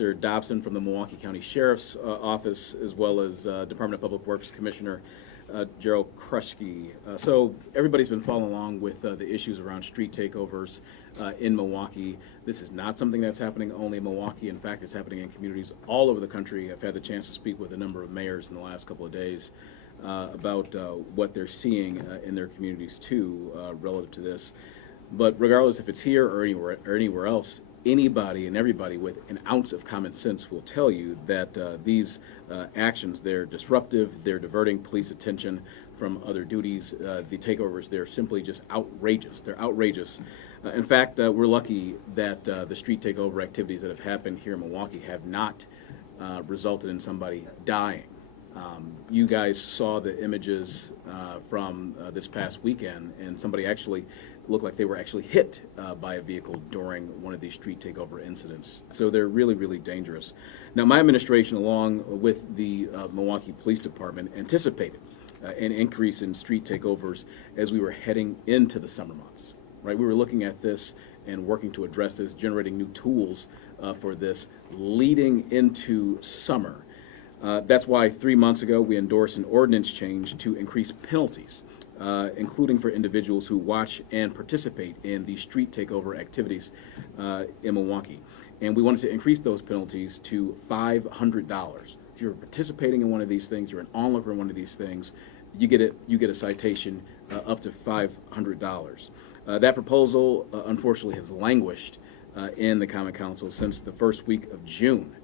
Mr. Dobson from the Milwaukee County Sheriff's Office, as well as Department of Public Works Commissioner Gerald Krushke. So everybody's been following along with the issues around street takeovers in Milwaukee. This is not something that's happening only in Milwaukee. In fact, it's happening in communities all over the country. I've had the chance to speak with a number of mayors in the last couple of days about what they're seeing in their communities too relative to this. But regardless if it's here or anywhere else, anybody and everybody with an ounce of common sense will tell you that these actions, they're disruptive, they're diverting police attention from other duties. The takeovers, they're simply just outrageous. They're outrageous. In fact, we're lucky that the street takeover activities that have happened here in Milwaukee have not resulted in somebody dying. You guys saw the images from this past weekend, and somebody actually looked like they were actually hit by a vehicle during one of these street takeover incidents. So they're really, really dangerous. Now, my administration, along with the Milwaukee Police Department, anticipated an increase in street takeovers as we were heading into the summer months. Right? We were looking at this and working to address this, generating new tools for this leading into summer. That's why 3 months ago we endorsed an ordinance change to increase penalties, including for individuals who watch and participate in the street takeover activities in Milwaukee. And we wanted to increase those penalties to $500. If you're participating in one of these things, you're an onlooker in one of these things, you get a citation up to $500. That proposal, unfortunately, has languished in the Common Council since the first week of June.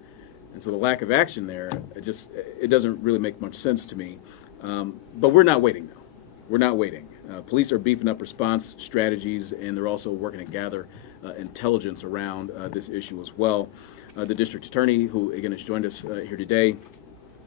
And so the lack of action there, it doesn't really make much sense to me. But we're not waiting, though. We're not waiting. Police are beefing up response strategies, and they're also working to gather intelligence around this issue as well. The district attorney, who again has joined us here today,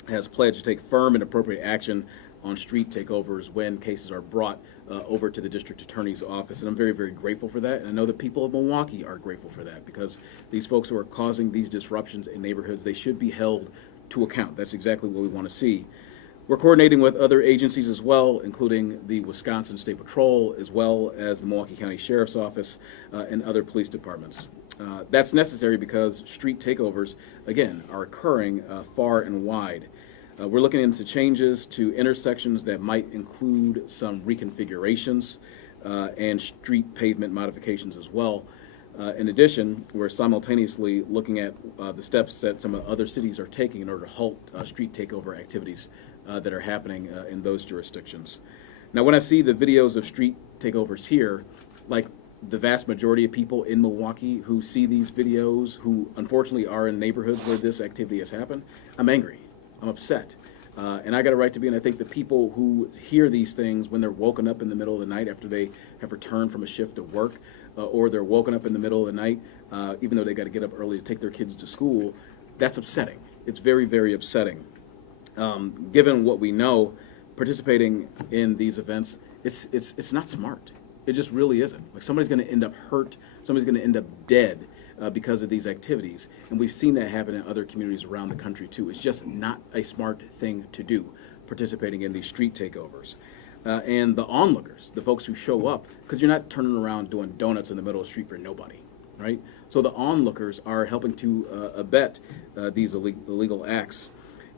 has pledged to take firm and appropriate action on street takeovers when cases are brought over to the district attorney's office. And I'm very, very grateful for that. And I know the people of Milwaukee are grateful for that, because these folks who are causing these disruptions in neighborhoods, they should be held to account. That's exactly what we want to see. We're coordinating with other agencies as well, including the Wisconsin State Patrol, as well as the Milwaukee County Sheriff's Office and other police departments. That's necessary because street takeovers, again, are occurring far and wide. We're looking into changes to intersections that might include some reconfigurations and street pavement modifications as well. In addition, we're simultaneously looking at the steps that some other cities are taking in order to halt street takeover activities that are happening in those jurisdictions. Now, when I see the videos of street takeovers here, like the vast majority of people in Milwaukee who see these videos, who unfortunately are in neighborhoods where this activity has happened, I'm angry. I'm upset. And I got a right to be, and I think the people who hear these things when they're woken up in the middle of the night after they have returned from a shift of work, or they're woken up in the middle of the night, even though they got to get up early to take their kids to school, that's upsetting. It's very, very upsetting. Given what we know, participating in these events, it's not smart. It just really isn't. Like, somebody's going to end up hurt, somebody's going to end up dead because of these activities. And we've seen that happen in other communities around the country too. It's just not a smart thing to do, participating in these street takeovers. And the onlookers, the folks who show up, because you're not turning around doing donuts in the middle of the street for nobody, right? So the onlookers are helping to abet these illegal acts.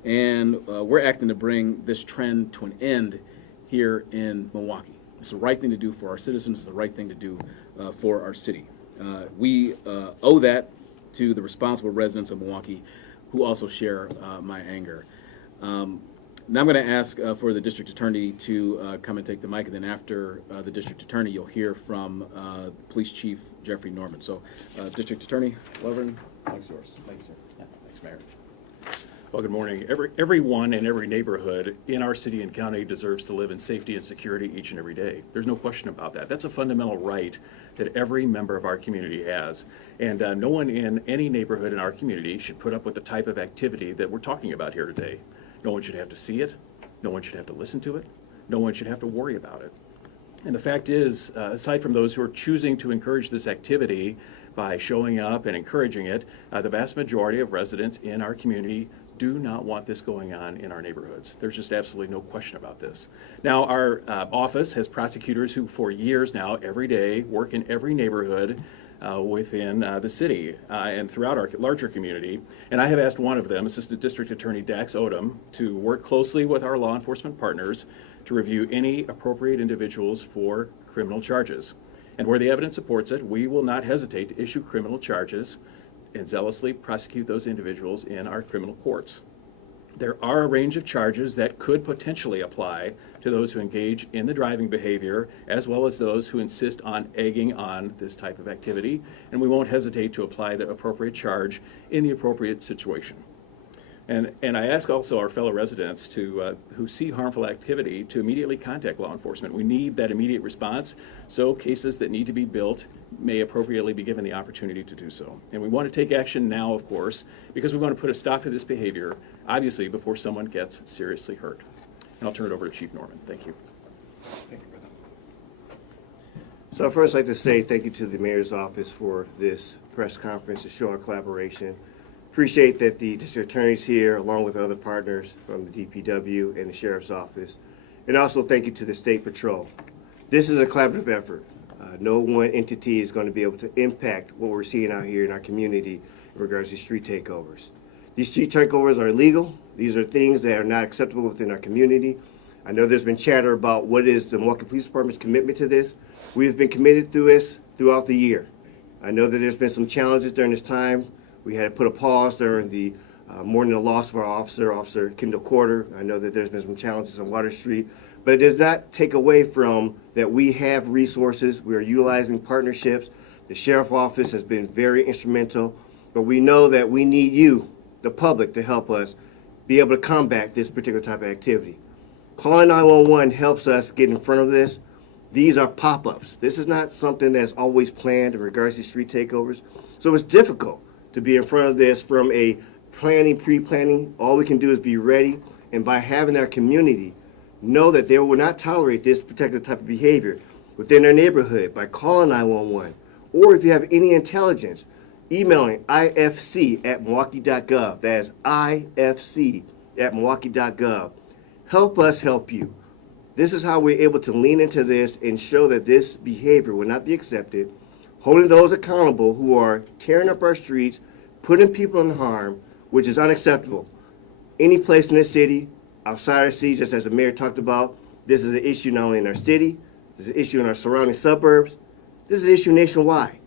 And we're acting to bring this trend to an end here in Milwaukee. It's the right thing to do for our citizens. It's the right thing to do for our city. We owe that to the responsible residents of Milwaukee who also share my anger. Now I'm going to ask for the district attorney to come and take the mic, and then after the district attorney, you'll hear from Police Chief Jeffrey Norman. So, District Attorney Lovren, mic's yours. Thank you, sir. Yeah, thanks, Mayor. Well, good morning. Everyone in every neighborhood in our city and county deserves to live in safety and security each and every day. There's no question about that. That's a fundamental right that every member of our community has. And no one in any neighborhood in our community should put up with the type of activity that we're talking about here today. No one should have to see it. No one should have to listen to it. No one should have to worry about it. And the fact is, aside from those who are choosing to encourage this activity by showing up and encouraging it, the vast majority of residents in our community do not want this going on in our neighborhoods. There's just absolutely no question about this. Now, our office has prosecutors who for years now, every day, work in every neighborhood within the city and throughout our larger community. And I have asked one of them, Assistant District Attorney Dax Odom, to work closely with our law enforcement partners to review any appropriate individuals for criminal charges. And where the evidence supports it, we will not hesitate to issue criminal charges and zealously prosecute those individuals in our criminal courts. There are a range of charges that could potentially apply to those who engage in the driving behavior, as well as those who insist on egging on this type of activity, and we won't hesitate to apply the appropriate charge in the appropriate situation. And I ask also our fellow residents who see harmful activity to immediately contact law enforcement. We need that immediate response, so cases that need to be built may appropriately be given the opportunity to do so. And we want to take action now, of course, because we want to put a stop to this behavior, obviously, before someone gets seriously hurt. And I'll turn it over to Chief Norman. Thank you. Thank you, brother. So I'd first like to say thank you to the Mayor's Office for this press conference to show our collaboration. Appreciate that the district attorney's here, along with other partners from the DPW and the Sheriff's Office. And also thank you to the State Patrol. This is a collaborative effort. No one entity is going to be able to impact what we're seeing out here in our community in regards to street takeovers. These street takeovers are illegal. These are things that are not acceptable within our community. I know there's been chatter about what is the Milwaukee Police Department's commitment to this. We have been committed to this throughout the year. I know that there's been some challenges during this time. We had to put a pause during the mourning the loss of our officer, Officer Kendall Corder. I know that there's been some challenges on Water Street, but it does not take away from that we have resources. We are utilizing partnerships. The Sheriff's Office has been very instrumental, but we know that we need you, the public, to help us be able to combat this particular type of activity. Calling 911 helps us get in front of this. These are pop-ups. This is not something that's always planned in regards to street takeovers. So it's difficult to be in front of this from a pre-planning. All we can do is be ready, and by having our community know that they will not tolerate this particular type of behavior within their neighborhood by calling 911. Or if you have any intelligence, emailing ifc@milwaukee.gov. That is ifc@milwaukee.gov. Help us help you. This is how we're able to lean into this and show that this behavior will not be accepted, holding those accountable who are tearing up our streets, putting people in harm, which is unacceptable. Any place in this city, outside our city, just as the mayor talked about, this is an issue not only in our city, this is an issue in our surrounding suburbs, this is an issue nationwide.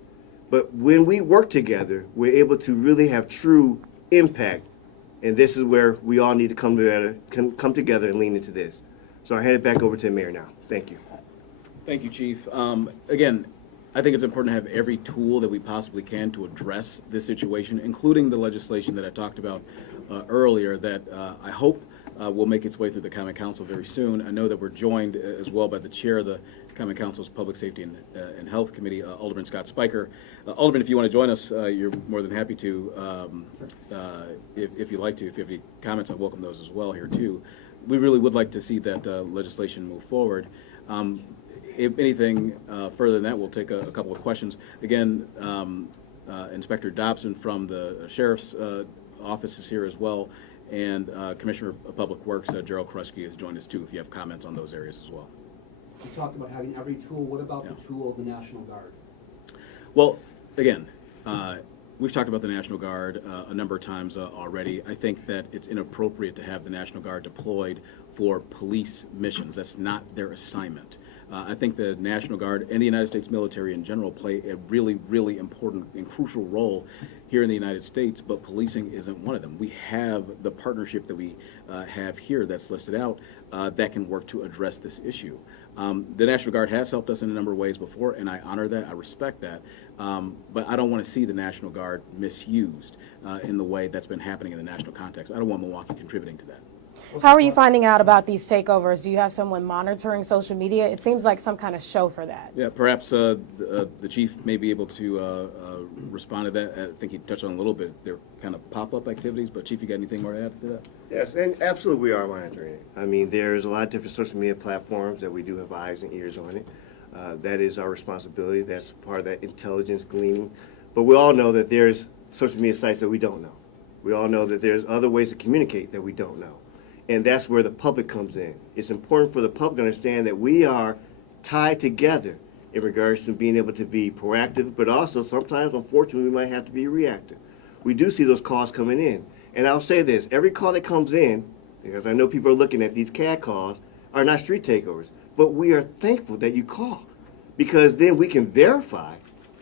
But when we work together, we're able to really have true impact, and this is where we all need to come together and lean into this. So I hand it back over to the mayor now. Thank you. Thank you, Chief. Again, I think it's important to have every tool that we possibly can to address this situation, including the legislation that I talked about earlier that I hope will make its way through the Common Council very soon. I know that we're joined as well by the chair of the Common Council's Public Safety and Health Committee, Alderman Scott Spiker. Alderman, if you want to join us, you're more than happy to, if you'd like to. If you have any comments, I welcome those as well here too. We really would like to see that legislation move forward. If anything further than that, we'll take a couple of questions. Again, Inspector Dobson from the Sheriff's Office is here as well, and Commissioner of Public Works, Gerald Krusky, has joined us too, if you have comments on those areas as well. You talked about having every tool. What about the tool of the National Guard? Well, again, we've talked about the National Guard a number of times already. I think that it's inappropriate to have the National Guard deployed for police missions. That's not their assignment. I think the National Guard and the United States military in general play a really, really important and crucial role here in the United States, but policing isn't one of them. We have the partnership that we have here that's listed out that can work to address this issue. The National Guard has helped us in a number of ways before, and I honor that, I respect that, but I don't want to see the National Guard misused in the way that's been happening in the national context. I don't want Milwaukee contributing to that. How are you finding out about these takeovers? Do you have someone monitoring social media? It seems like some kind of show for that. Yeah, perhaps the chief may be able to respond to that. I think he touched on a little bit. They're kind of pop-up activities, but Chief, you got anything more to add to that? Yes, and absolutely we are monitoring it. I mean, there's a lot of different social media platforms that we do have eyes and ears on it. That is our responsibility. That's part of that intelligence gleaning. But we all know that there's social media sites that we don't know. We all know that there's other ways to communicate that we don't know. And that's where the public comes in. It's important for the public to understand that we are tied together in regards to being able to be proactive, but also sometimes, unfortunately, we might have to be reactive. We do see those calls coming in. And I'll say this, every call that comes in, because I know people are looking at these CAD calls, are not street takeovers. But we are thankful that you call, because then we can verify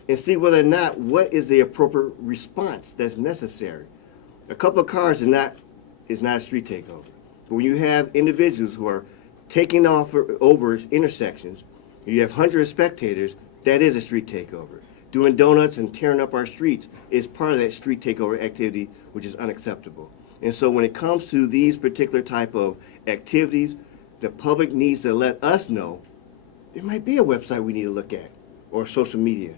and see whether or not what is the appropriate response that's necessary. A couple of cars is not a street takeover. But when you have individuals who are taking off over intersections, you have hundreds of spectators, that is a street takeover. Doing donuts and tearing up our streets is part of that street takeover activity, which is unacceptable. And so when it comes to these particular type of activities, the public needs to let us know there might be a website we need to look at or social media.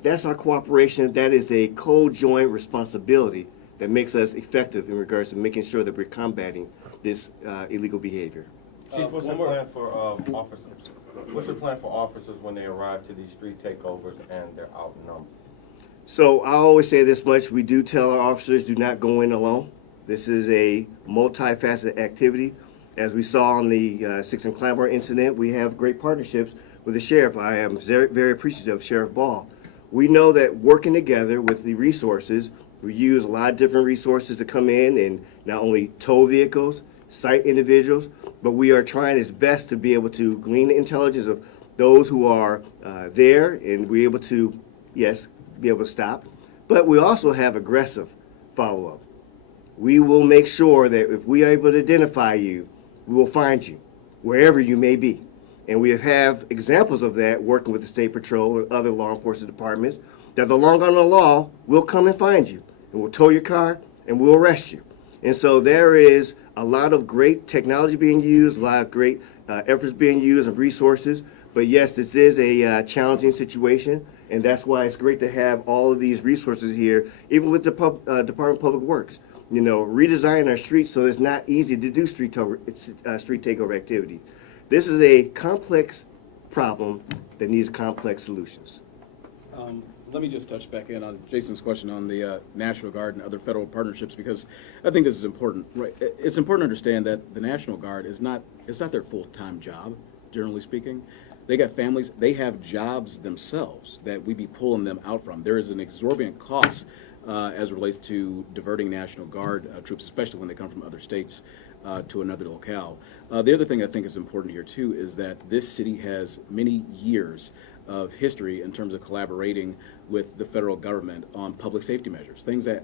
That's our cooperation. That is a co-joint responsibility that makes us effective in regards to making sure that we're combating this illegal behavior. Chief, what's the plan for officers? What's the plan for officers when they arrive to these street takeovers and they're outnumbered? So I always say this much, we do tell our officers, do not go in alone. This is a multifaceted activity. As we saw on the 6 and Claiborne incident, we have great partnerships with the sheriff. I am very, very appreciative of Sheriff Ball. We know that working together with the resources, we use a lot of different resources to come in and not only tow vehicles, cite individuals, but we are trying as best to be able to glean the intelligence of those who are there and be able to, yes, be able to stop. But we also have aggressive follow-up. We will make sure that if we are able to identify you, we will find you wherever you may be. And we have examples of that working with the State Patrol and other law enforcement departments, that the long arm of the law will come and find you, and will tow your car, and will arrest you. And so there is a lot of great technology being used, a lot of great efforts being used and resources. But yes, this is a challenging situation, and that's why it's great to have all of these resources here, even with the Department of Public Works. You know, redesigning our streets so it's not easy to do street takeover activity. This is a complex problem that needs complex solutions. Let me just touch back in on Jason's question on the National Guard and other federal partnerships, because I think this is important. Right, it's important to understand that the National Guard is not their full-time job, generally speaking. They got families, they have jobs themselves that we be pulling them out from. There is an exorbitant cost as it relates to diverting National Guard troops, especially when they come from other states to another locale. The other thing I think is important here too is that this city has many years of history in terms of collaborating with the federal government on public safety measures, things that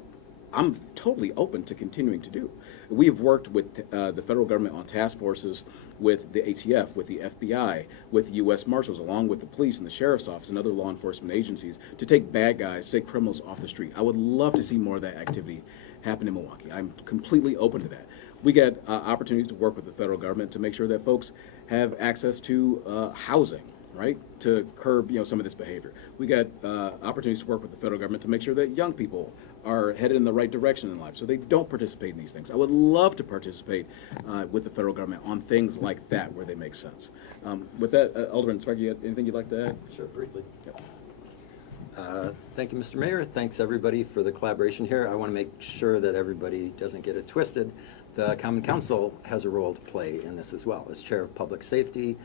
I'm totally open to continuing to do. We have worked with the federal government on task forces with the ATF, with the FBI, with U.S. Marshals, along with the police and the sheriff's office and other law enforcement agencies to take bad guys, take criminals off the street. I would love to see more of that activity happen in Milwaukee. I'm completely open to that. We get opportunities to work with the federal government to make sure that folks have access to housing, right, to curb some of this behavior. We got opportunities to work with the federal government to make sure that young people are headed in the right direction in life so they don't participate in these things. I would love to participate with the federal government on things like that where they make sense. With that, Alderman Sparky, anything you'd like to add? Sure, briefly. Yep. Thank you, Mr. Mayor. Thanks, everybody, for the collaboration here. I want to make sure that everybody doesn't get it twisted. The Common Council has a role to play in this as well. As Chair of Public Safety,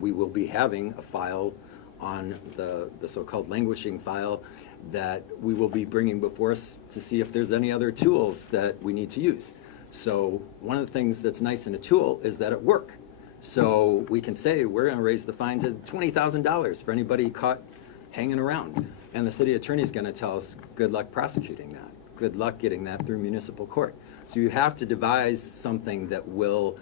we will be having a file on the so-called languishing file that we will be bringing before us to see if there's any other tools that we need to use. So one of the things that's nice in a tool is that it works. So we can say we're going to raise the fine to $20,000 for anybody caught hanging around. And the city attorney is going to tell us, good luck prosecuting that. Good luck getting that through municipal court. So you have to devise something that will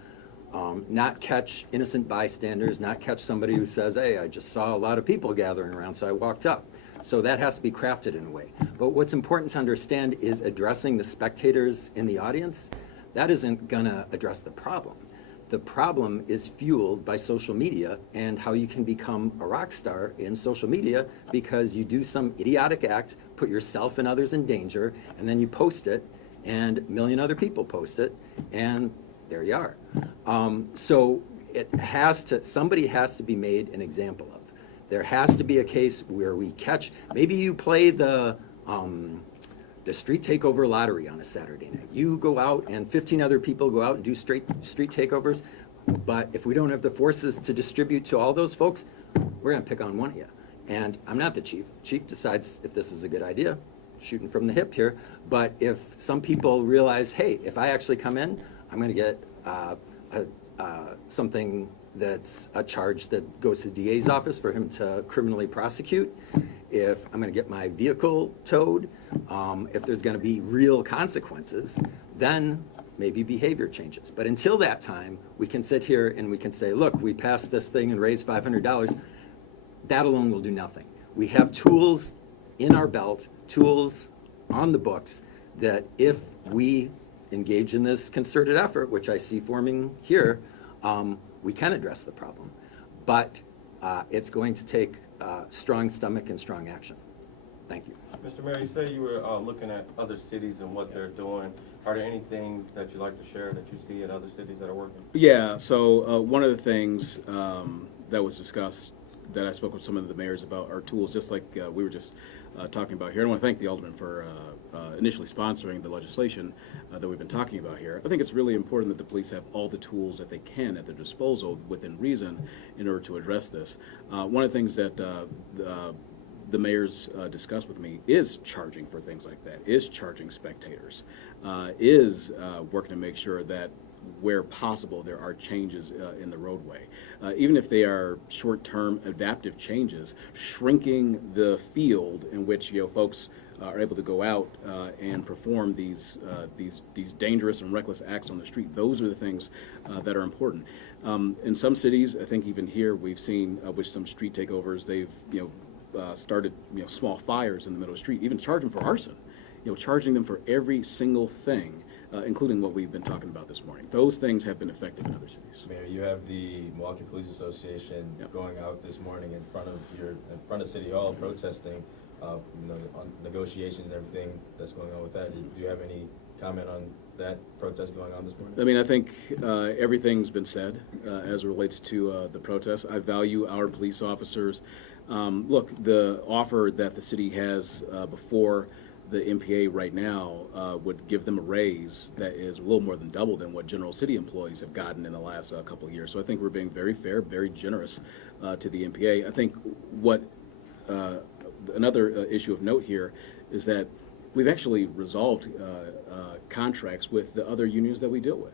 not catch innocent bystanders, not catch somebody who says, hey, I just saw a lot of people gathering around, so I walked up. So that has to be crafted in a way. But what's important to understand is addressing the spectators in the audience. That isn't going to address the problem. The problem is fueled by social media and how you can become a rock star in social media because you do some idiotic act, put yourself and others in danger, and then you post it, and a million other people post it, and there you are. So somebody has to be made an example of. There has to be a case where we catch, maybe you play the street takeover lottery on a Saturday night. You go out and 15 other people go out and do street takeovers. But if we don't have the forces to distribute to all those folks, we're gonna pick on one of you. And I'm not the chief. Chief decides if this is a good idea, shooting from the hip here. But if some people realize, hey, if I actually come in, I'm gonna get something that's a charge that goes to the DA's office for him to criminally prosecute, if I'm gonna get my vehicle towed, if there's gonna be real consequences, then maybe behavior changes. But until that time, we can sit here and we can say, look, we passed this thing and raised $500. That alone will do nothing. We have tools in our belt, tools on the books, that if we engage in this concerted effort, which I see forming here, we can address the problem. But it's going to take strong stomach and strong action. Thank you. Mr. Mayor, you say you were looking at other cities and what they're doing. Are there anything that you'd like to share that you see in other cities that are working? Yeah, so one of the things that was discussed that I spoke with some of the mayors about are tools, just like we were just talking about here. I want to thank the alderman for initially sponsoring the legislation that we've been talking about here. I think it's really important that the police have all the tools that they can at their disposal within reason in order to address this. One of the things that the mayors discussed with me is charging for things like that, is charging spectators, is working to make sure that where possible there are changes in the roadway. Even if they are short-term adaptive changes, shrinking the field in which folks are able to go out and perform these dangerous and reckless acts on the street. Those are the things that are important. In some cities, I think even here, we've seen with some street takeovers, they've started small fires in the middle of the street, even charge them for arson. Charging them for every single thing, including what we've been talking about this morning. Those things have been effective in other cities. Mayor, you have the Milwaukee Police Association going out this morning in front of City Hall protesting, on negotiations and everything that's going on with that. Do you have any comment on that protest going on this morning? I mean, I think everything's been said as it relates to the protest. I value our police officers. Look, the offer that the city has before the MPA right now would give them a raise that is a little more than double than what general city employees have gotten in the last couple of years. So I think we're being very fair, very generous to the MPA. I think what another issue of note here is that we've actually resolved contracts with the other unions that we deal with.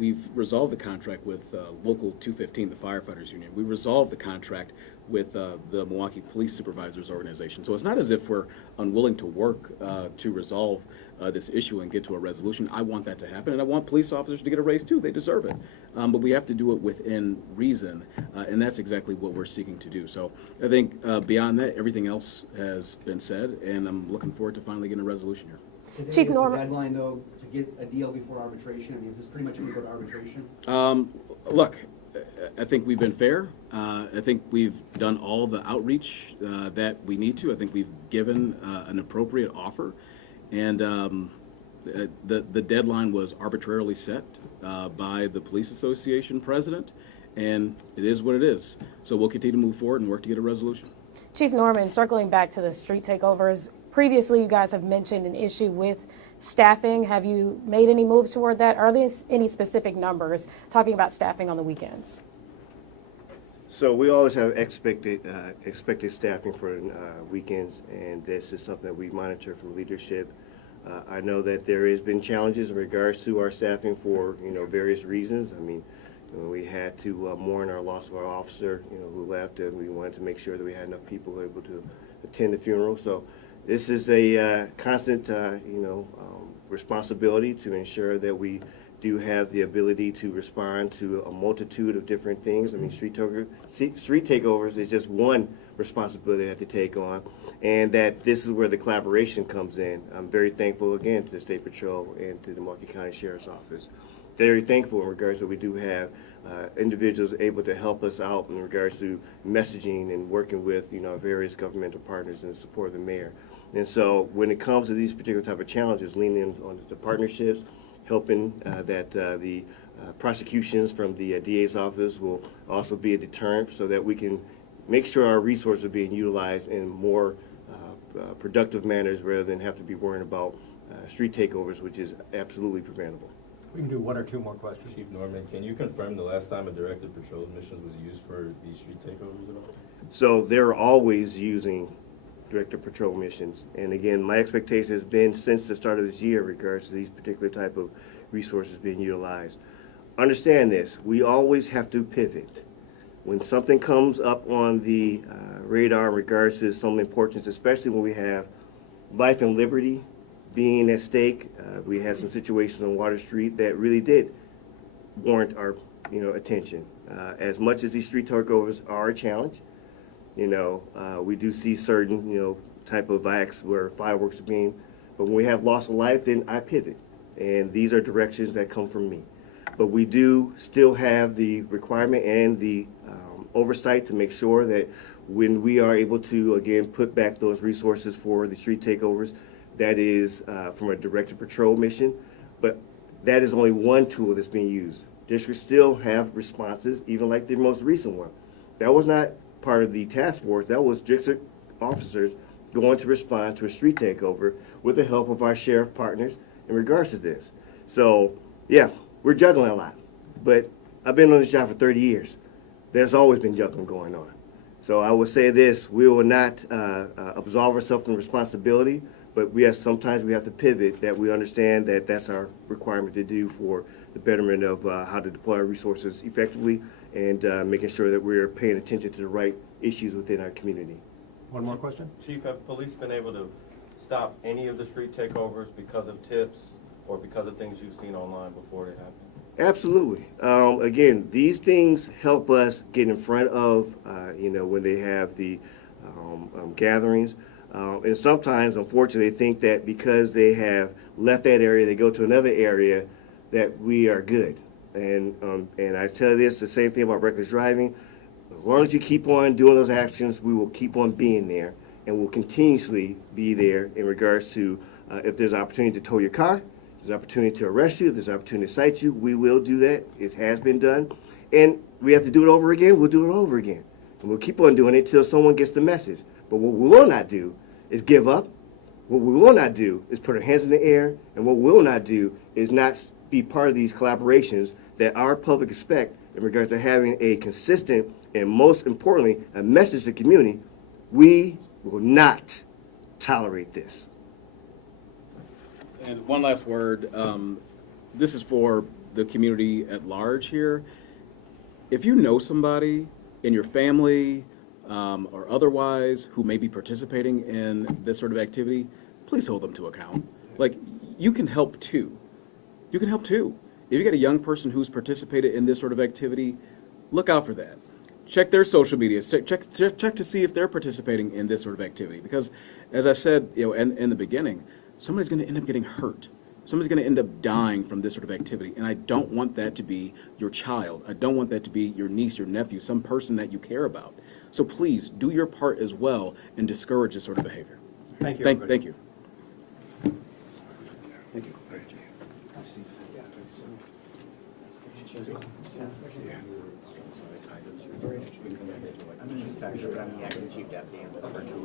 We've resolved the contract with Local 215, the firefighters union. We resolved the contract with the Milwaukee Police Supervisors Organization. So it's not as if we're unwilling to work to resolve this issue and get to a resolution. I want that to happen, and I want police officers to get a raise too. They deserve it. But we have to do it within reason, and that's exactly what we're seeking to do. So I think beyond that, everything else has been said, and I'm looking forward to finally getting a resolution here. Today Chief is the Norman. deadline, though, to get a deal before arbitration. I mean, is this pretty much going to go to arbitration? Look, I think we've been fair. I think we've done all the outreach that we need to. I think we've given an appropriate offer. And the deadline was arbitrarily set by the Police Association president, and it is what it is. So we'll continue to move forward and work to get a resolution. Chief Norman, circling back to the street takeovers, previously you guys have mentioned an issue with staffing. Have you made any moves toward that? Are there any specific numbers talking about staffing on the weekends? So we always have expected staffing for weekends, and this is something that we monitor from leadership. I know that there has been challenges in regards to our staffing for various reasons. I mean, we had to mourn our loss of our officer, who left, and we wanted to make sure that we had enough people able to attend the funeral. So this is a constant, responsibility to ensure that we do have the ability to respond to a multitude of different things. I mean, street takeovers is just one responsibility I have to take on, and that this is where the collaboration comes in. I'm very thankful again to the State Patrol and to the Milwaukee County Sheriff's Office. Very thankful in regards that we do have individuals able to help us out in regards to messaging and working with our various governmental partners in the support of the mayor. And so when it comes to these particular type of challenges, leaning on the partnerships, helping that the prosecutions from the DA's office will also be a deterrent so that we can make sure our resources are being utilized in more productive manners rather than have to be worrying about street takeovers, which is absolutely preventable. We can do one or two more questions. Chief Norman, can you confirm the last time a directed patrol missions was used for these street takeovers at all? So they're always using directed patrol missions. And again, my expectation has been since the start of this year in regards to these particular type of resources being utilized. Understand this, we always have to pivot. When something comes up on the radar in regards to some importance, especially when we have life and liberty being at stake, we had some situations on Water Street that really did warrant our attention. As much as these street takeovers are a challenge, we do see certain type of acts where fireworks are being, but when we have loss of life, then I pivot, and these are directions that come from me. But we do still have the requirement and the oversight to make sure that when we are able to, again, put back those resources for the street takeovers, that is from a directed patrol mission, but that is only one tool that's being used. Districts still have responses, even like the most recent one. That was not part of the task force, that was district officers going to respond to a street takeover with the help of our sheriff partners in regards to this. So, yeah, we're juggling a lot, but I've been on this job for 30 years. There's always been juggling going on. So I will say this, we will not absolve ourselves from responsibility, but sometimes we have to pivot, that we understand that that's our requirement to do for the betterment of how to deploy our resources effectively and making sure that we're paying attention to the right issues within our community. One more question? Chief, have police been able to stop any of the street takeovers because of tips or because of things you've seen online before they happen? Absolutely. Again, these things help us get in front of, when they have the gatherings. And sometimes, unfortunately, they think that because they have left that area, they go to another area, that we are good. And I tell this, the same thing about reckless driving. As long as you keep on doing those actions, we will keep on being there, and we'll continuously be there in regards to if there's an opportunity to tow your car, if there's an opportunity to arrest you, if there's an opportunity to cite you, we will do that. It has been done. And we have to do it over again, we'll do it over again. And we'll keep on doing it till someone gets the message. But what we will not do is give up. What we will not do is put our hands in the air. And what we will not do is not be part of these collaborations that our public expect in regards to having a consistent and, most importantly, a message to the community. We will not tolerate this. And one last word, this is for the community at large here. If you know somebody in your family or otherwise who may be participating in this sort of activity, please hold them to account. Like, you can help too. You can help too. If you got a young person who's participated in this sort of activity, look out for that. Check their social media. Check to see if they're participating in this sort of activity. Because, as I said, in the beginning, somebody's going to end up getting hurt. Somebody's going to end up dying from this sort of activity. And I don't want that to be your child. I don't want that to be your niece, your nephew, some person that you care about. So please do your part as well and discourage this sort of behavior. Thank you. Thank you. I'm an inspector, but I'm the acting chief deputy.